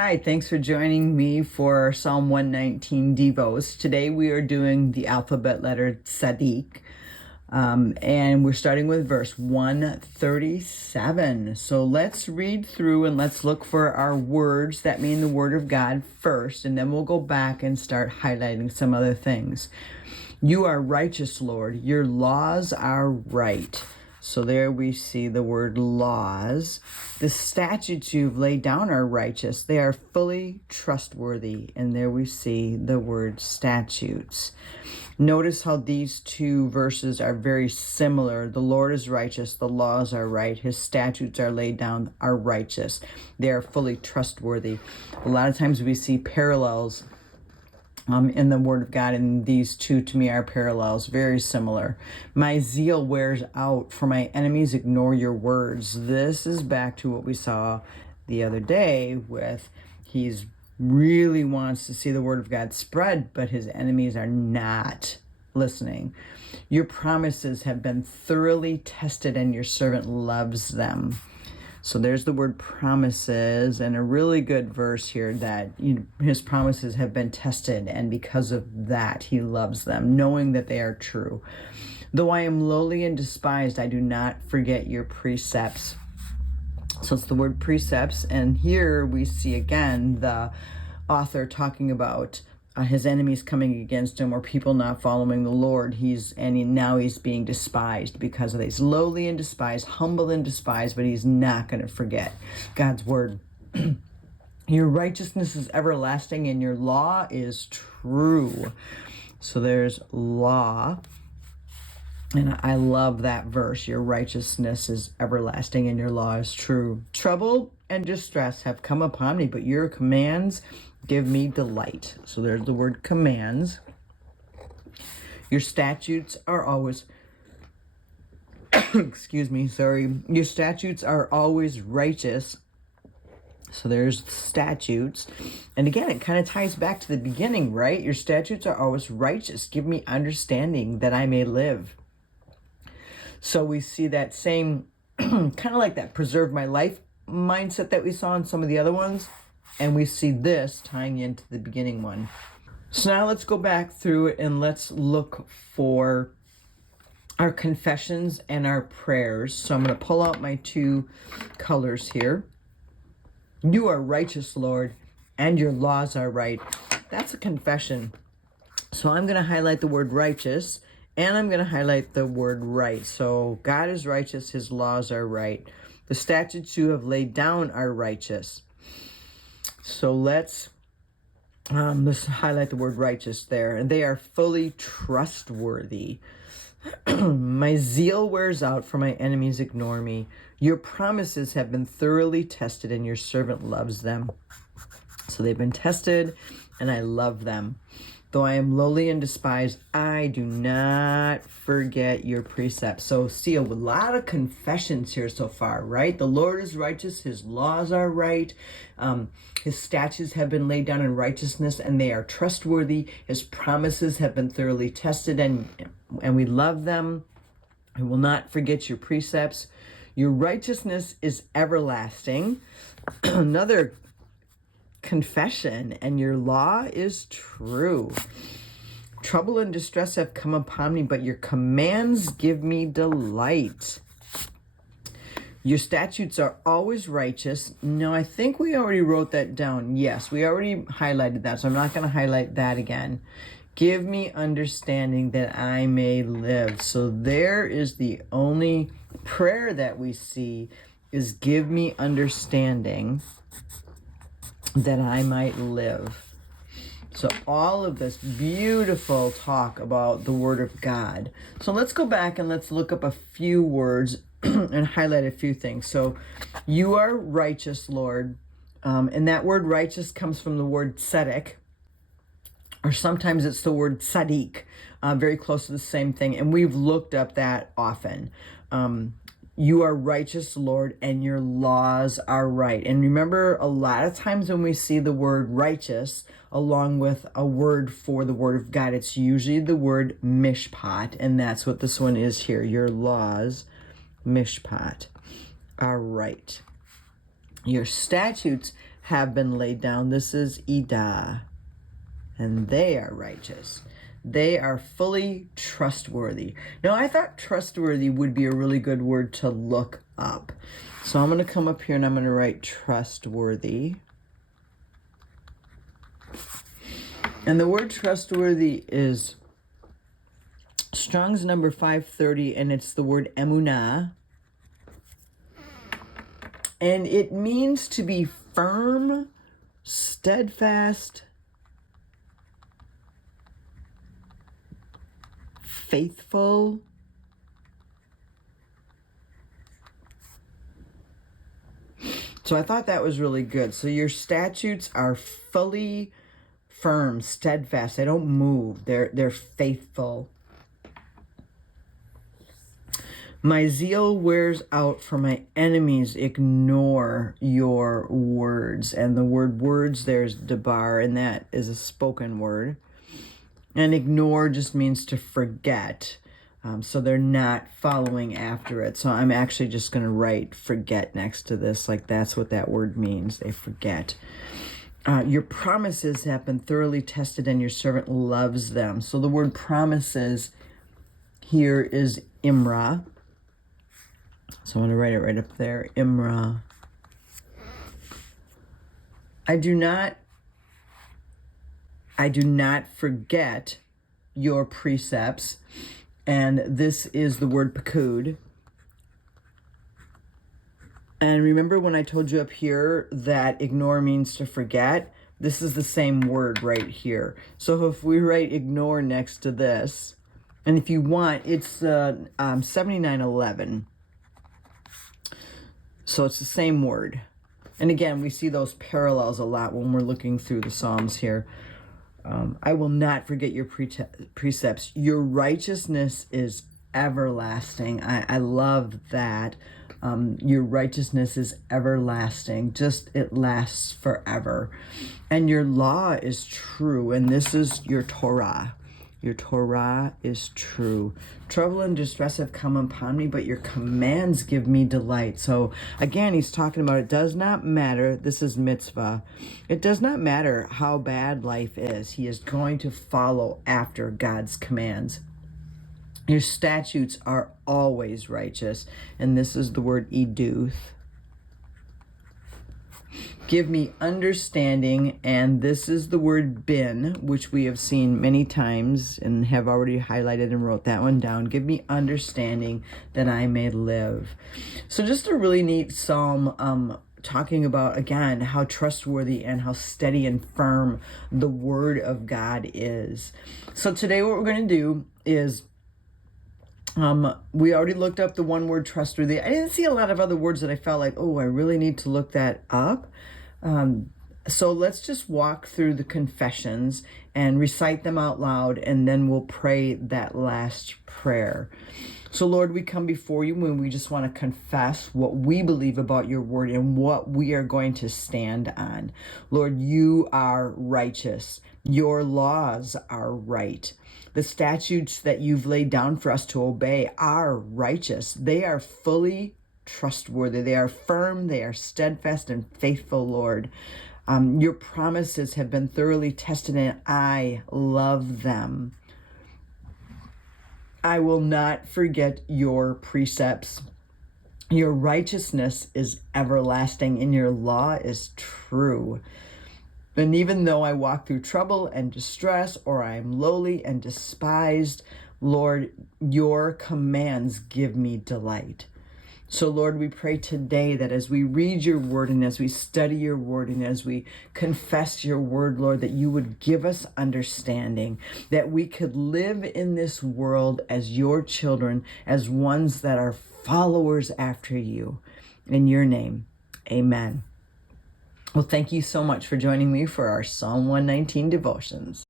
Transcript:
Hi, thanks for joining me for Psalm 119 Devos. Today we are doing the alphabet letter Tsadhe, and we're starting with verse 137. So let's read through and let's look for our words that mean the word of God first, and then we'll go back and start highlighting some other things. You are righteous, Lord. Your laws are right. So there we see the word laws. The statutes you've laid down are righteous. They are fully trustworthy. And there we see the word statutes. Notice how these two verses are very similar. The Lord is righteous. The laws are right. His statutes are laid down, are righteous. They are fully trustworthy. A lot of times we see parallels in the Word of God, and these two to me are parallels, very similar. My zeal wears out, for my enemies ignore your words. This is back to what we saw the other day with he's really wants to see the Word of God spread, but his enemies are not listening. Your promises have been thoroughly tested, and your servant loves them. So there's the word promises, and a really good verse here that his promises have been tested, and because of that, he loves them, knowing that they are true. Though I am lowly and despised, I do not forget your precepts. So it's the word precepts, and here we see again the author talking about his enemies coming against him, or people not following the Lord. Now he's being despised because of this. Lowly and despised, humble and despised, but he's not going to forget God's word. Your righteousness is everlasting, and your law is true. So there's law. And I love that verse. Your righteousness is everlasting, and your law is true. Trouble and distress have come upon me, but your commands give me delight. So there's the word commands. Your statutes are always, your statutes are always righteous. So there's statutes. And again, it kind of ties back to the beginning, right? Your statutes are always righteous. Give me understanding that I may live. So we see that same, kind of like that preserve my life mindset that we saw in some of the other ones. And we see this tying into the beginning one. So now let's go back through it and let's look for our confessions and our prayers. So I'm going to pull out my two colors here. You are righteous, Lord, and your laws are right. That's a confession. So I'm going to highlight the word righteous, and I'm going to highlight the word right. So God is righteous, his laws are right. The statutes you have laid down are righteous. So let's highlight the word righteous there. And they are fully trustworthy. My zeal wears out, for my enemies ignore me. Your promises have been thoroughly tested, and your servant loves them. So they've been tested, and I love them. Though I am lowly and despised, I do not forget your precepts. So see a lot of confessions here so far, right? The Lord is righteous. His laws are right. His statutes have been laid down in righteousness, and they are trustworthy. His promises have been thoroughly tested, and we love them. I will not forget your precepts. Your righteousness is everlasting. Another confession, and your law is true. Trouble and distress have come upon me, but your commands give me delight. Your statutes are always righteous. No, I think we already wrote that down. Yes, we already highlighted that, so I'm not going to highlight that again. Give me understanding that I may live. So there is the only prayer that we see is give me understanding that I might live. So all of this beautiful talk about the Word of God. So let's go back and let's look up a few words and highlight a few things. So you are righteous, Lord. And that word righteous comes from the word tzedek, or sometimes it's the word tzaddik, very close to the same thing. And we've looked up that often. You are righteous, Lord, and your laws are right. And remember, a lot of times when we see the word righteous along with a word for the word of God, it's usually the word mishpat. And that's what this one is here. Your laws, mishpat, are right. Your statutes have been laid down. This is Ida. And they are righteous. They are fully trustworthy. Now, I thought trustworthy would be a really good word to look up. So I'm going to come up here and I'm going to write trustworthy. And the word trustworthy is Strong's number 530, and it's the word emunah. And it means to be firm, steadfast, faithful, so I thought that was really good. So your statutes are fully firm, steadfast. They don't move. They're faithful. My zeal wears out for my enemies. Ignore your words. And the word words, there's debar, and that is a spoken word. And ignore just means to forget. So they're not following after it. So I'm actually just going to write forget next to this. Like that's what that word means. They forget. Your promises have been thoroughly tested and your servant loves them. So the word promises here is imra. So I'm going to write it right up there. Imra. I do not forget your precepts. And this is the word pakud. And remember when I told you up here that ignore means to forget? This is the same word right here. So if we write ignore next to this, and if you want, it's 7911. So it's the same word. And again, we see those parallels a lot when we're looking through the Psalms here. I will not forget your precepts. Your righteousness is everlasting. I love that. Your righteousness is everlasting. Just it lasts forever. And your law is true. And this is your Torah. Your Torah is true. Trouble and distress have come upon me, but your commands give me delight. So again, he's talking about it does not matter. This is mitzvah. It does not matter how bad life is. He is going to follow after God's commands. Your statutes are always righteous. And this is the word iduth. Give me understanding, and this is the word bin, which we have seen many times and have already highlighted and wrote that one down. Give me understanding that I may live. So just a really neat psalm talking about, again, how trustworthy and how steady and firm the word of God is. So today what we're going to do is we already looked up the one word trustworthy. I didn't see a lot of other words that I felt like, oh, I really need to look that up. So let's just walk through the confessions and recite them out loud, and then we'll pray that last prayer. So Lord, we come before you when we just want to confess what we believe about your word and what we are going to stand on. Lord, you are righteous. Your laws are right. The statutes that you've laid down for us to obey are righteous. They are fully trustworthy. They are firm. They are steadfast and faithful, Lord. Your promises have been thoroughly tested, and I love them. I will not forget your precepts. Your righteousness is everlasting, and your law is true. And even though I walk through trouble and distress, or I am lowly and despised, Lord, your commands give me delight. So, Lord, we pray today that as we read your word and as we study your word and as we confess your word, Lord, that you would give us understanding, that we could live in this world as your children, as ones that are followers after you. In your name, amen. Well, thank you so much for joining me for our Psalm 119 devotions.